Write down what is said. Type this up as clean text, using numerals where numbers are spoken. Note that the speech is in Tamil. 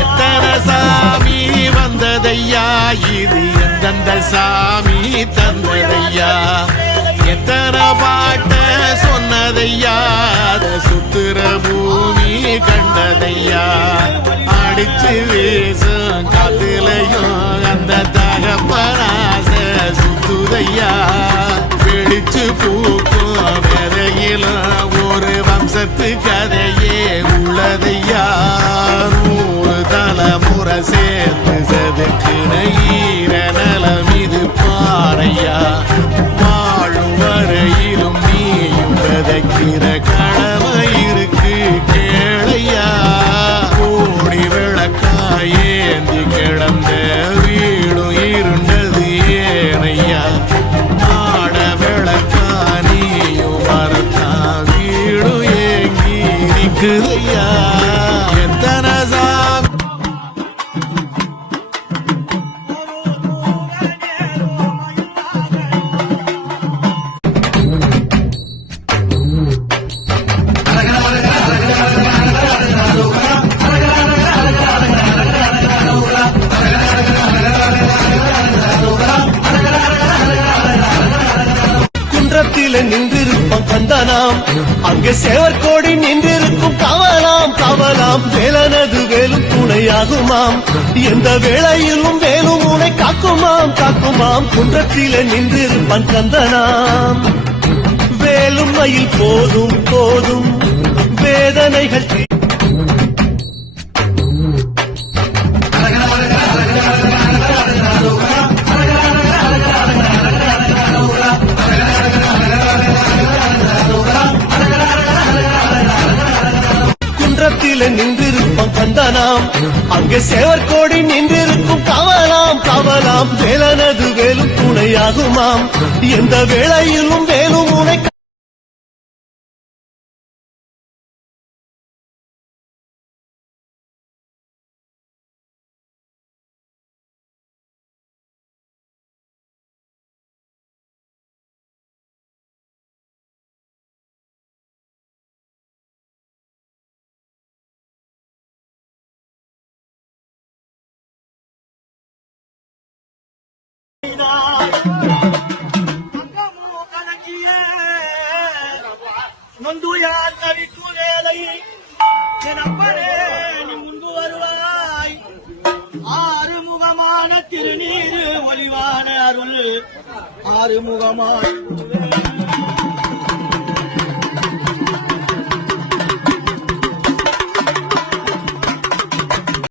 எத்தனை சாமி வந்ததையா, இது எந்தெந்த சாமி தந்ததையா, எத்தனை பாட்ட சொன்னதையா, அத சுத்துற பூமி கண்டதையா, அடிச்சு வீசும் காத்துலையும் அந்த தகப்பனாச சுத்துதையா, வெடிச்சு பூக்கும் வேதையிலும் ஒரு வம்சத்து கதையே உள்ளதையா, 100 தலைமுறை சேர்ந்து செதுக்குன ஈர நலம் இது பாறையா, வாழும் வரையிலும் நீயும் விதைக்கிற கடமை இருக்கு கேளையா, கோடி விளக்காயேந்தி கிடந்த வீடும் இருண்டது ஏனையா, ஆட விளக்கா நீயும் வரத்தா வீடும் ஏங்கி நிற்குதையா, எத்தனை நின்றிருப்போம் கந்தனாம், அங்கே சேவற்கோடி நின்றிருக்கும் கவலாம் கவலாம், வேலனது வேலும் துணையாகுமாம், எந்த வேளையிலும் வேலும் உனை காக்குமாம் காக்குமாம், குன்றத்திலே நின்றிருப்பான் கந்தனாம், வேலும் மயில் போதும் போதும் வேதனைகள் நின்றிருப்போம் கந்தனாம், அங்கே சேவற்கோடி நின்றிருக்கும் கவலாம் கவலாம், வேலனது வேலும் துணையாகுமாம், எந்த வேளையிலும் வேலும் உனை நொந்து யார் தவிக்கும் வேலை அப்பனே நீ முன்பு வருவாய், ஆறுமுகமான திருநீரு ஒளிவான அருள் ஆறுமுகமான